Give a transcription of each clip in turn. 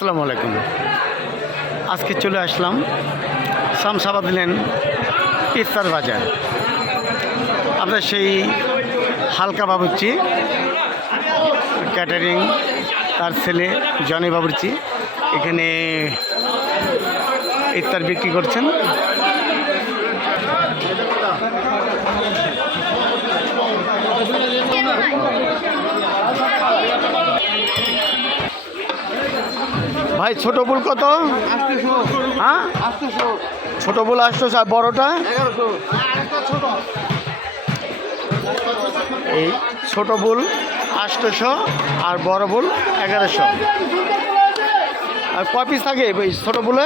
আসসালামু আলাইকুম। আজকে চলে আসলাম শামসাবাদ লেন ইফতার বাজার। আমরা সেই হালকা বাবুর্চি ক্যাটারিং তার ছেলে জনি বাবুর্চি, এখানে ইফতার বিক্রি করছেন। ভাই, ছোট বুল কত? হ্যাঁ? ছোট বুল আসতো আর বড়টা? এই ছোট বুল আটশোশো আর বড় বুল এগারোশো। আর ক পিস থাকে এই ছোট বুলে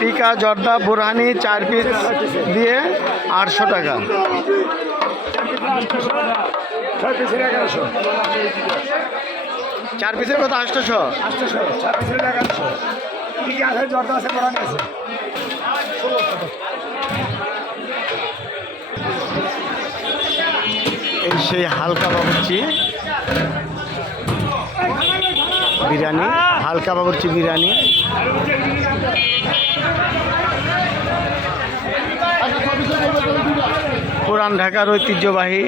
টিকা জর্দা, বুরহানি, চার পিস দিয়ে আটশো টাকা। চার পিসের কত আটশোশো। এই সেই হালকা বাবুর্চি। বিরিয়ানি হালকা বাবুর্চি বিরিয়ানি। পুরান ঢাকার ঐতিহ্যবাহী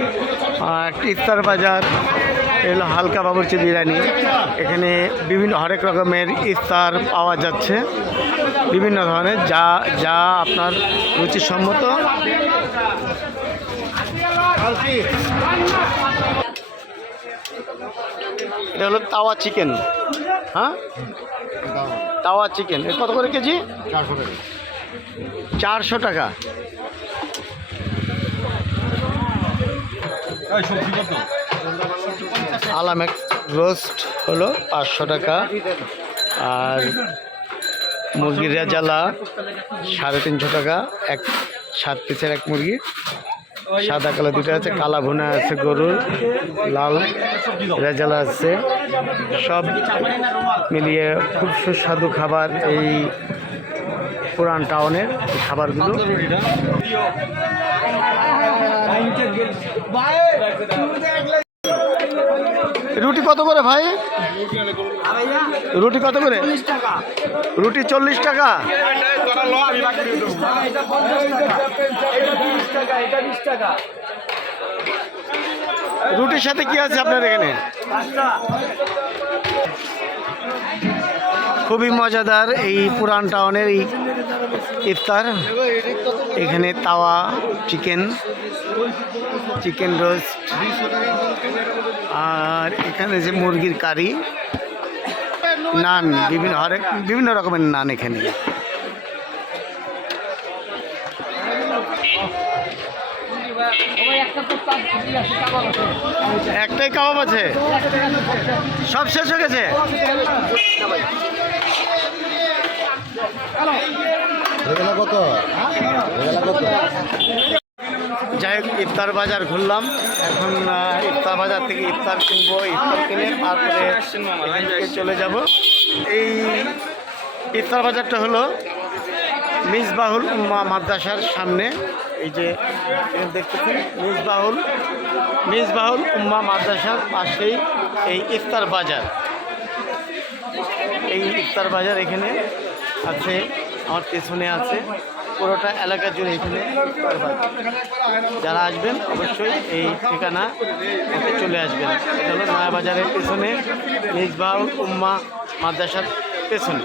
একটি ইফতার বাজার এগুলো হালকা বাবুর্চি বিরিয়ানি। এখানে বিভিন্ন হরেক রকমের ইফতার পাওয়া যাচ্ছে। বিভিন্ন ধরনের যা যা আপনার রুচিসম্মত। এটা হলো তাওয়া চিকেন। হ্যাঁ? তাওয়া চিকেন। কত করে কেজি? চারশো টাকা। আলাম এক রোস্ট হলো পাঁচশো টাকা। আর মুরগির রেজালা সাড়ে তিনশো টাকা, এক সাত পিসের এক মুরগি। সাদা কালো দুটো আছে, কালা ভুনা আছে, গরুর লাল রেজালা আছে। সব মিলিয়ে খুব সুস্বাদু খাবার এই পুরান টাউনের খাবারগুলো। রুটি কত করে ভাই? রুটি কত করে? রুটি চল্লিশ টাকা। রুটির সাথে কি আছে আপনার এখানে? খুবই মজাদার এই পুরান টাউনের এই ইফতার। এখানে তাওয়া, চিকেন চিকেন রোস্ট, আর এখানে যে মুরগির কারি, নান, বিভিন্ন হরেক বিভিন্ন রকমের নান এখানে। একটাই কাবাব আছে? সব শেষ হয়ে গেছে? কত? যাই হোক ইফতার বাজার ঘুরলাম। এখন ইফতার বাজার থেকে ইফতার কিনবো ইফতার কিনে তারপরে চলে যাব। এই ইফতার বাজারটা হলো মিসবাহুল মাদ্রাসার সামনে, এই যে দেখতেছেন, মিসবাহুল মিসবাহুল উম্মা মাদ্রাসার পাশেই এই ইফতার বাজার। এই ইফতার বাজার এখানে আছে, আমার পেছনে আছে, পুরোটা এলাকা জুড়ে এখানে ইফতার বাজার। যারা আসবেন, অবশ্যই এই ঠিকানা চলে আসবেন। এটা হলো নয়াবাজারের পেছনে, মিসবাহুল উম্মা মাদ্রাসার পেছনে।